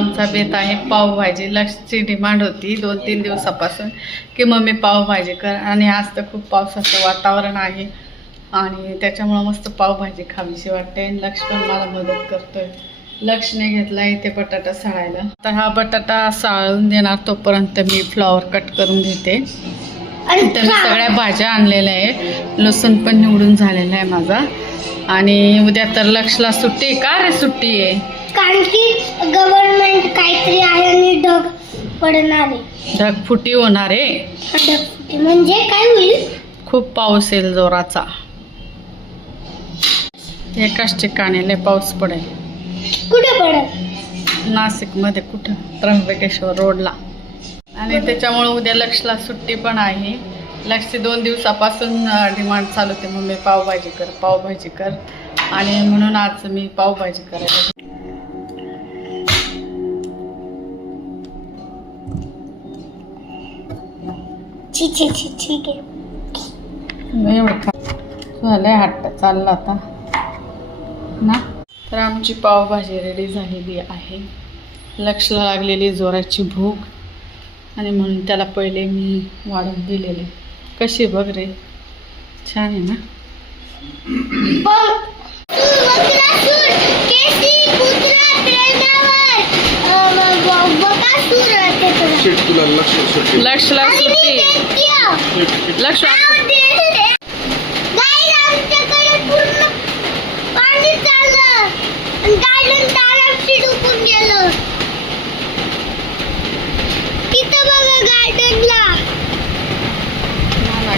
आमचा बेत आहे पावभाजी. लक्षची डिमांड होती 2-3 दिवसापासून की मम्मी पावभाजी कर, आणि आज तर खूप पावसाचं वातावरण आहे आणि त्याच्यामुळं मस्त पावभाजी खावीशी वाटते. लक्ष पण मला मदत करतोय. लक्षने घेतला इथे बटाटा साळायला. तर हा बटाटा साळून देणार तोपर्यंत मी फ्लॉवर कट करून घेते. इथं मी सगळ्या भाज्या आणलेल्या आहे, लसूण पण निवडून झालेला आहे माझा. आणि उद्या तर लक्षला सुट्टी. का रे सुट्टी आहे? कारण की गव्हर्नमेंट काहीतरी आहे आणि ढग पडणार आहे. ढगफुटी होणार आहे. ढगफुटी म्हणजे काय होईल? खूप पाऊस येईल जोराचा. एकाच ठिकाणी लय पाऊस पडेल. कुठे पडेल? नाशिकमध्ये. कुठं? त्र्यंबकेश्वर रोडला. आणि त्याच्यामुळे उद्या लक्षला सुट्टी पण आहे. लक्षची 2 दिवसापासून डिमांड चालू होते, मम्मी पावभाजी कर पावभाजी कर, आणि म्हणून आज मी पावभाजी करायला. ठीक आहे. एवढं खा झालंय. हट्ट चालला आता ना. तर आमची पावभाजी रेडी झालेली आहे. लक्षला लागलेली जोराची भूक, आणि म्हणून त्याला पहिले मी वाढून दिलेले. कशी बघ रे, छान आहे ना. लक्षला सुट्टी. लक्ष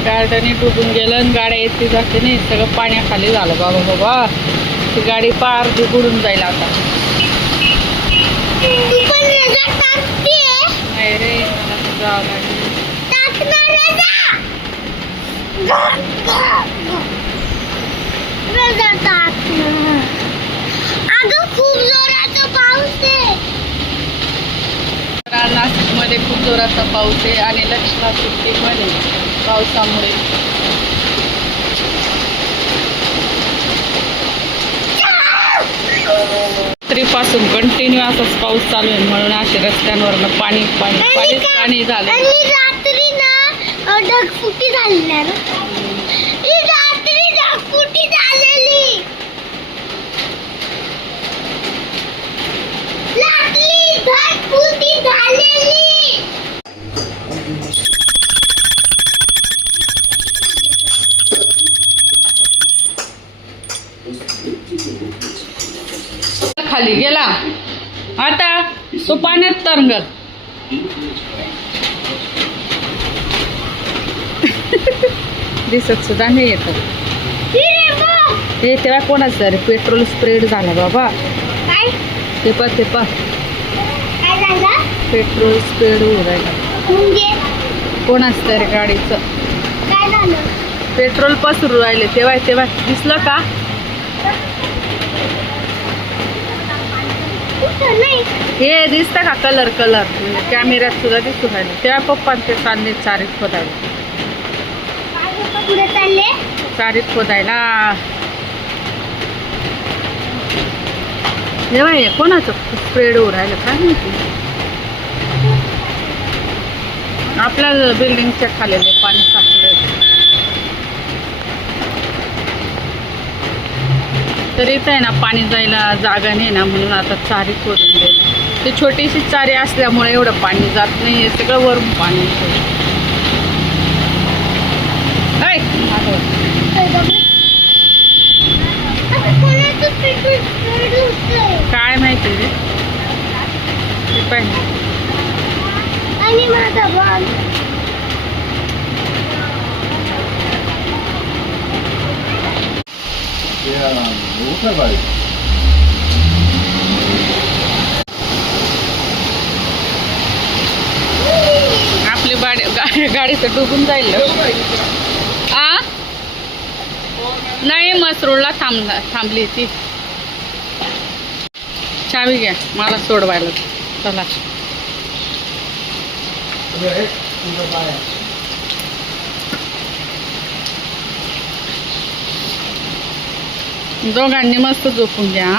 गार्डनही डुबून गेलं आणि गाड्या येते जाते नाही, सगळं पाण्याखाली झालं. बाबा ती गाडी पार बुडून जाईल आता. नाही रे, मला जावं लागेल. खूप जोराचा पाऊस आहे. नाशिकमध्ये खूप जोराचा पाऊस आहे आणि लक्षला सुट्टीमध्ये पावसामुळे. रात्रीपासून कंटिन्यू असाच पाऊस चालू आहे, म्हणून असे रस्त्यांवरनं पाणी पाणी पाणी पाणी झालं. रात्री ना ढगफुटी झाली ना. रात्री ढगफुटी झालेली. रात्री ढगफुटी झालेली. खाली गेला आता तो पाण्यात तरंगत. दिसत सुद्धा नाही येत. हे तेव्हा कोणाचं रे पेट्रोल स्प्रेड झाला बाबा. काय ते पा काय झालं? पेट्रोल स्प्रेड होऊ राहिला. म्हणजे कोणाच तरी गाडीचं काय झालं? पेट्रोल पसरू राहिले. तेव्हा दिसलं का? हे दिसतं का? कलर म्हणजे कॅमेऱ्यात सुद्धा दिसू राहिले. तेव्हा पप्पा ते चालले चारीत खोदायला. पुढे चालले चारीत खोदायला. जेव्हा हे कोणाचं स्प्रेड होऊ राहिलं काय माहिती. आपल्या बिल्डिंगच्या खालेले पाणी साचलं. तरी इथं आहे ना पाणी जायला जागा नाही ना, म्हणून आता चारी खोदून दे. ती छोटीशी चारी असल्यामुळे एवढं पाणी जात नाही. हे सगळं वरून पाणी. काय माहिती रे. आणि माझा बॉल आपली गाडी तर डुबून जाईल. नाही मसरूळला थांबली ती. चावी घ्या मला सोडवायला. चला दोघांनी मस्त झोपून घ्या.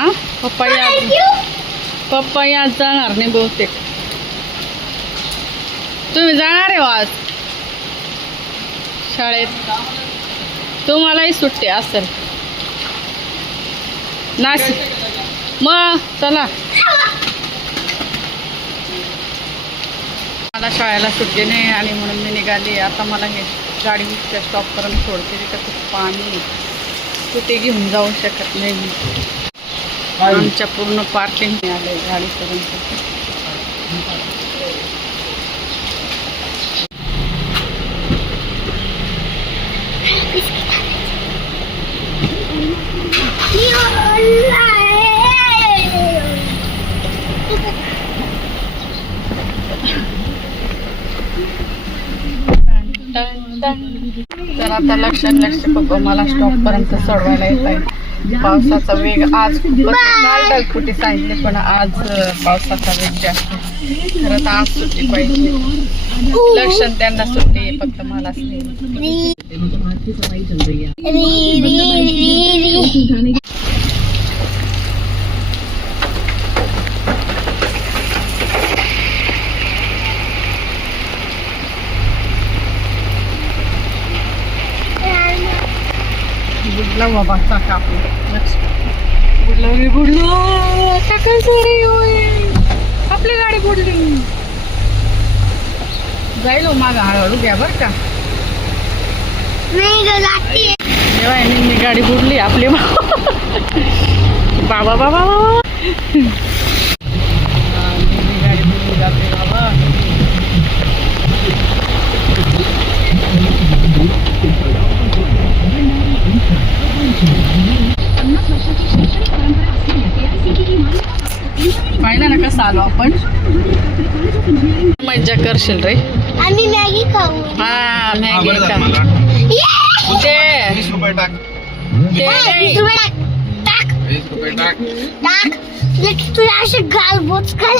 पप्पा आज जाणार नाही बहुतेक. तुम्ही जाणार आहे हो आज शाळेत? तुम्हालाही सुट्टी असेल. नाशिक मग चला. मला शाळेला सुट्टी नाही आणि म्हणून मी निघाली. आता मला हे गाडी त्या स्टॉपपर्यंत सोडते. तिथं खूप पाणी, कुठे घेऊन जाऊ शकत नाही मी. आमच्या पूर्ण पार्किंग आले गाडीपर्यंत. तर आता लक्ष पप्पा मला स्टॉपपर्यंत सोडवायला येत आहे. पावसाचा वेग आज खूपच, काल ढगफुटी सांगितले पण आज पावसाचा वेग जास्त. खरं तर आज सुट्टी पाहिजे. लक्षण त्यांना सुट्टी आहे, फक्त मलाच नाही. बुडला बाबा चाका आपलं. बुडलं रे बुडलं. टाकायचं रे होय. आपली गाडी बुडली. जाईल हो मागं, हळूहळू घ्या बरं का. तेव्हा यांनी गाडी बुडली आपली. बाबा बाबा बाबा गाडी बुडली जाते बाबा. पाहिलं ना कसं आलो आपण. मज्जा करशील रे. आम्ही मॅगी खाऊ. हा मॅगी का. ते 20 रुपये टाक. ते नाही. टाक 20 रुपये टाक. टाक. तुला असे गाल बोच खाल.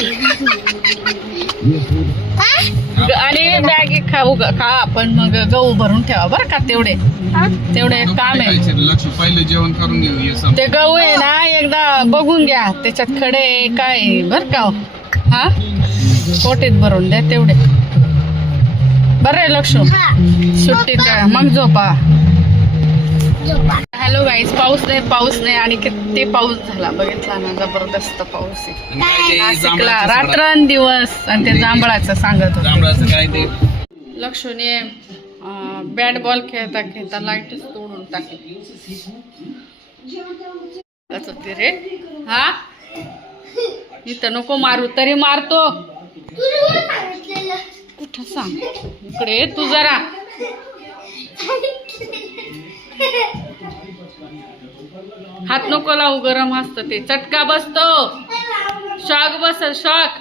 आणि मॅगी खाऊ खा आपण. मग गहू भरून ठेवा बरं का. तेवढे काम आहे. लक्ष पहिले जेवण करून घेऊ. हे संप. ते गहू आहे ना एकदा बघून घ्या, त्याच्यात खडे आहे, काय आहे, बरं का. हा पोटीत भरून द्या तेवढे. बरं आहे लक्ष. सुट्टीच्या मग झोपा. हॅलो गाईज, पाऊस नाही आणि किती पाऊस झाला बघितला ना. जबरदस्त पाऊस आहे नाशिकला रात्रंदिवस. आणि ते जांभळाचं सांगत होते. जांभळाचं काय ते लक्षणे बॅट बॉल खेळता खेळता लाईटच तोडून टाकली होती रे. हा इथं नको मारू, तरी मारतो. कुठं सांग इकडे ये तू जरा. हात नको लावू, गरम असतं ते. चटका बसतो. शॉक बसल शॉक.